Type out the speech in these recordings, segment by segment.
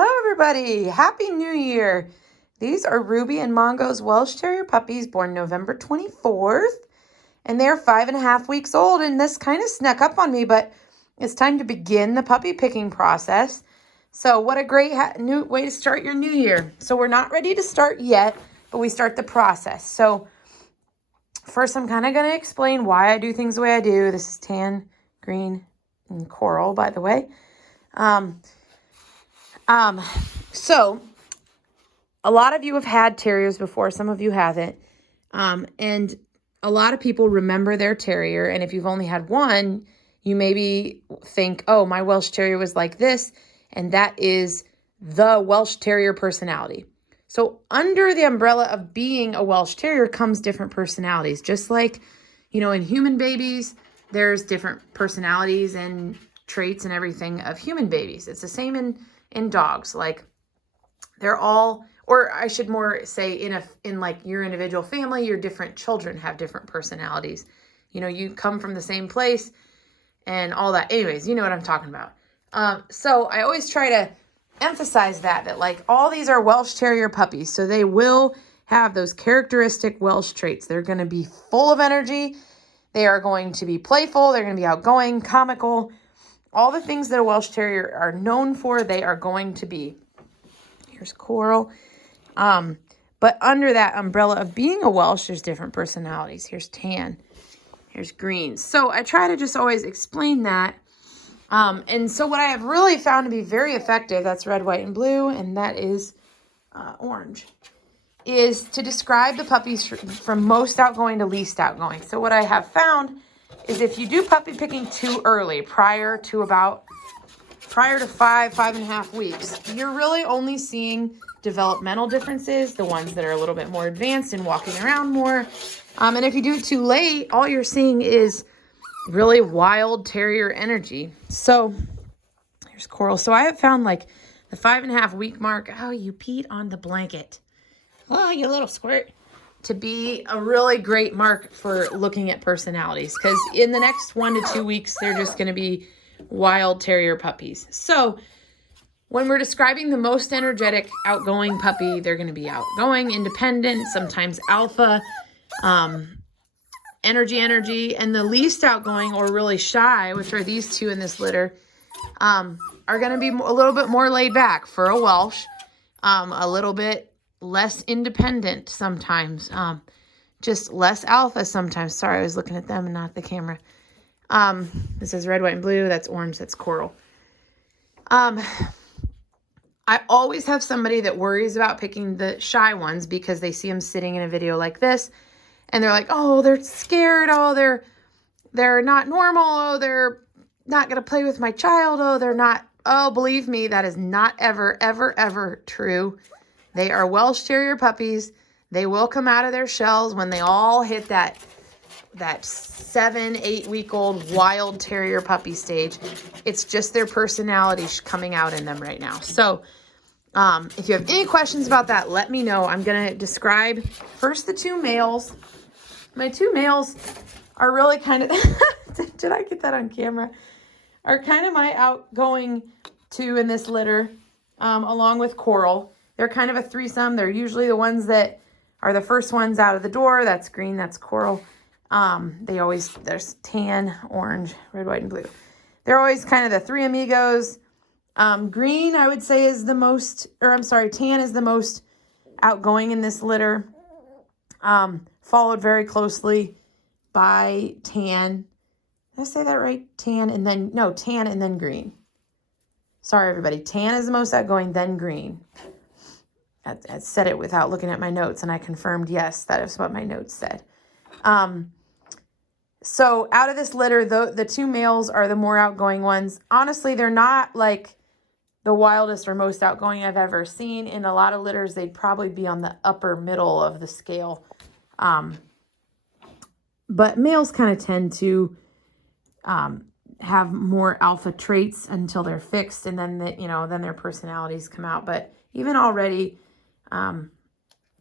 Hello everybody, Happy New Year. These are Ruby and Mongo's Welsh Terrier puppies born November 24th, and they're 5.5 weeks old, and this kind of snuck up on me, but it's time to begin the puppy picking process. So what a great new way to start your new year. So we're not ready to start yet, but we start the process. So first I'm kind of going to explain why I do things the way I do. This is tan, green, and coral, by the way. So a lot of you have had terriers before, some of you haven't. And a lot of people remember their terrier. And if you've only had one, you maybe think, oh, my Welsh Terrier was like this. And that is the Welsh Terrier personality. So under the umbrella of being a Welsh Terrier comes different personalities. Just like, in human babies, there's different personalities and traits and everything of human babies. It's the same in dogs. Like they're all, or I should more say in like your individual family, your different children have different personalities. You come from the same place and all that. Anyways, you know what I'm talking about. So I always try to emphasize that like all these are Welsh Terrier puppies. So they will have those characteristic Welsh traits. They're going to be full of energy. They are going to be playful. They're going to be outgoing, comical. All the things that a Welsh Terrier are known for, they are going to be. Here's coral. But under that umbrella of being a Welsh, there's different personalities. Here's tan. Here's green. So I try to just always explain that. And so what I have really found to be very effective, that's red, white, and blue, and that is orange, is to describe the puppies from most outgoing to least outgoing. So what I have found is if you do puppy picking too early, prior to 5.5 weeks, you're really only seeing developmental differences, the ones that are a little bit more advanced and walking around more. And if you do it too late, all you're seeing is really wild terrier energy. So here's coral. So I have found like the 5.5 week mark. Oh, you peed on the blanket. Oh, you little squirt. To be a really great mark for looking at personalities, because in the next 1 to 2 weeks, they're just going to be wild terrier puppies. So when we're describing the most energetic, outgoing puppy, they're going to be outgoing, independent, sometimes alpha, energy, and the least outgoing or really shy, which are these two in this litter, are going to be a little bit more laid back for a Welsh, a little bit less independent sometimes, just less alpha sometimes. Sorry, I was looking at them and not the camera. This is red, white, and blue. That's orange. That's coral. I always have somebody that worries about picking the shy ones because they see them sitting in a video like this and they're like, oh, they're scared. Oh, they're not normal. Oh, they're not going to play with my child. Oh, they're not. Oh, believe me, that is not ever, ever, ever true. They are Welsh Terrier puppies. They will come out of their shells when they all hit that 7-8 week old wild terrier puppy stage. It's just their personality coming out in them right now. So if you have any questions about that, let me know. I'm going to describe first the two males. My two males are really kind of, did I get that on camera? Are kind of my outgoing two in this litter, along with coral. They're kind of a threesome. They're usually the ones that are the first ones out of the door. That's green, that's coral. There's tan, orange, red, white, and blue. They're always kind of the three amigos. Green, I would say, is the most, tan is the most outgoing in this litter. Followed very closely by tan. Did I say that right? Tan and then green. Sorry, everybody. Tan is the most outgoing, then green. I said it without looking at my notes, and I confirmed, yes, that is what my notes said. So out of this litter, the two males are the more outgoing ones. Honestly, they're not like the wildest or most outgoing I've ever seen. In a lot of litters, they'd probably be on the upper middle of the scale. But males kind of tend to have more alpha traits until they're fixed, and then then their personalities come out. But even already,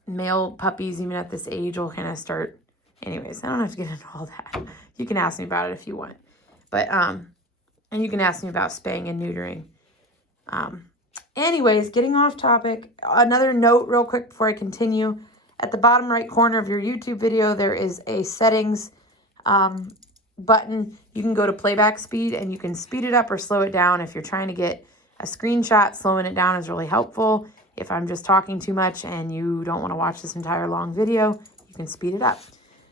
male puppies, even at this age, will kind of start. Anyways, I don't have to get into all that. You can ask me about it if you want. But, and you can ask me about spaying and neutering. Anyways, getting off topic, another note real quick before I continue. At the bottom right corner of your YouTube video, there is a settings button. You can go to playback speed and you can speed it up or slow it down. If you're trying to get a screenshot, slowing it down is really helpful. If I'm just talking too much and you don't want to watch this entire long video, you can speed it up.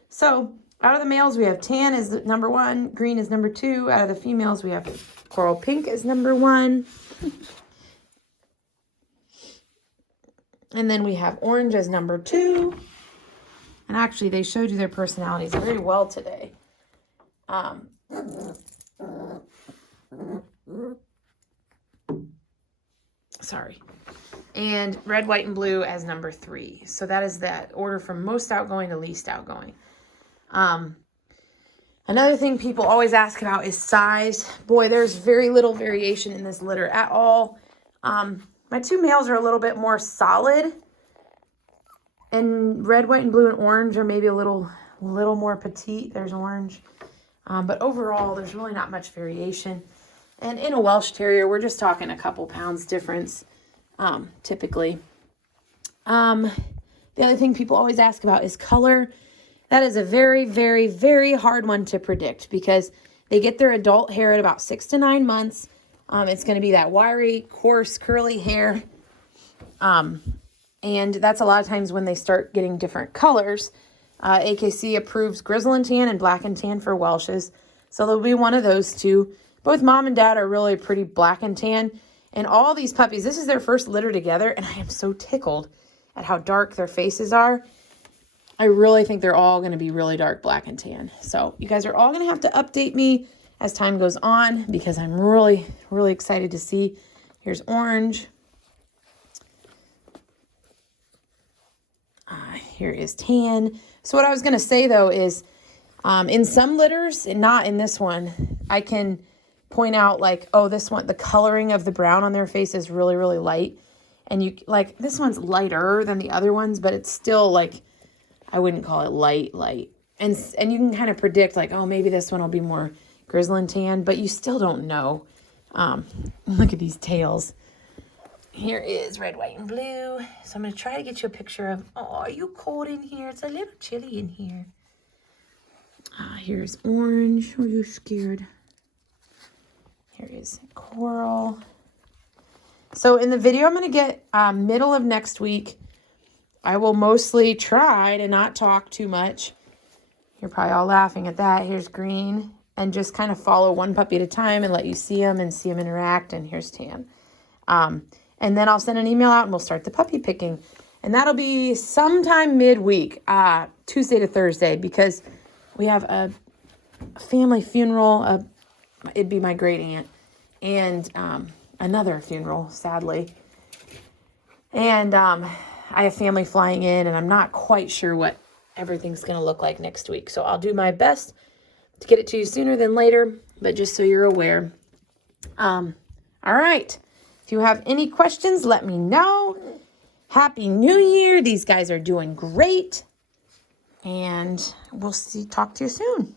So out of the males, we have tan is number 1, green is number 2. Out of the females, we have coral pink is number 1. And then we have orange as number 2. And actually, they showed you their personalities very well today. Sorry. And red, white, and blue as number 3. So that is that order from most outgoing to least outgoing. Another thing people always ask about is size. Boy, there's very little variation in this litter at all. My 2 males are a little bit more solid. And red, white, and blue, and orange are maybe a little more petite. There's orange. But overall, there's really not much variation. And in a Welsh Terrier, we're just talking a couple pounds difference, typically. The other thing people always ask about is color. That is a very, very, very hard one to predict because they get their adult hair at about 6 to 9 months. It's going to be that wiry, coarse, curly hair. And that's a lot of times when they start getting different colors. AKC approves grizzle and tan and black and tan for Welshes. So there'll be one of those two. Both mom and dad are really pretty black and tan. And all these puppies, this is their first litter together. And I am so tickled at how dark their faces are. I really think they're all going to be really dark black and tan. So you guys are all going to have to update me as time goes on because I'm really, really excited to see. Here's orange. Here is tan. So what I was going to say, though, is in some litters, and not in this one, I can point out, like, oh, this one, the coloring of the brown on their face is really, really light. And you, like, this one's lighter than the other ones, but it's still, like, I wouldn't call it light. And you can kind of predict, like, oh, maybe this one will be more grizzle and tan, but you still don't know. Look at these tails. Here is red, white, and blue. So I'm going to try to get you a picture of, oh, are you cold in here? It's a little chilly in here. Here's orange. Are you scared? Here is coral. So in the video I'm going to get middle of next week, I will mostly try to not talk too much. You're probably all laughing at that. Here's green. And just kind of follow one puppy at a time and let you see them and see them interact. And here's tan. And then I'll send an email out and we'll start the puppy picking. And that'll be sometime midweek, Tuesday to Thursday, because we have a family funeral. It'd be my great aunt. And another funeral, sadly. And I have family flying in, and I'm not quite sure what everything's going to look like next week. So I'll do my best to get it to you sooner than later, but just so you're aware. All right. If you have any questions, let me know. Happy New Year. These guys are doing great. And we'll talk to you soon.